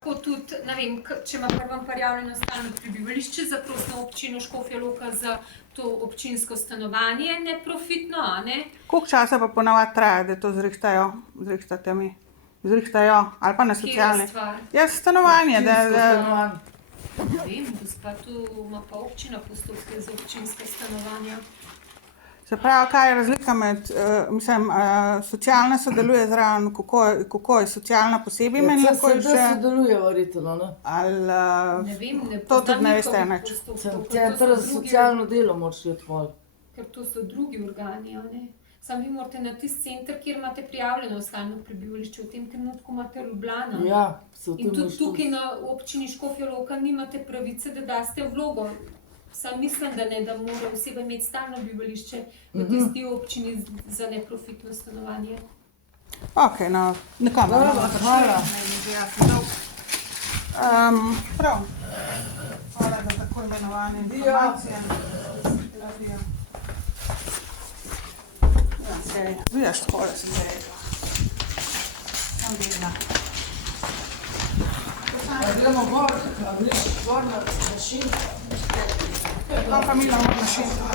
Tako tudi, ne vem, če ima prvo prijavljeno stalno prebivališče, zaprosi na občino Škofja Loka za to občinsko stanovanje neprofitno, a ne? Koliko časa pa ponavadi traja, da to zrihtajo, zrihtate mi? Zrihtajo, ali pa na socialni? Ja, stanovanje, Ne vem, gospa, tu ima pa občina postopke za občinska stanovanja. Se pravi, kaj je razlika med, socialna sodeluje zraven, kako je socialna posebej meni lahko še? CSD sodeluje verjetno, ne? Ali, Ne vem, ne to tudi ne poznam veste njihovih nič. postopkov, Center za socialno delo moraš iti pol. ker to so drugi organi, a ne? Samo vi morate na tisti center, kjer imate prijavljeno stalno prebivališče, v tem trenutku imate Ljubljana. Ja, se v tem In tudi imaš tukaj na občini Škofja Loka nimate pravice, da daste vlogo. Sam mislim, da ne, da mora oseba imeti stalno bivališče v tisti občini za neprofitno stanovanje. Ok, no, nekomu. Hvala. Prav. Hvala za tako imenovane informacije. Ja, sej, vidiš, takole sem že rekla. Sem vedela. Gremo gor na mašino. Kam pa mi imamo mašino?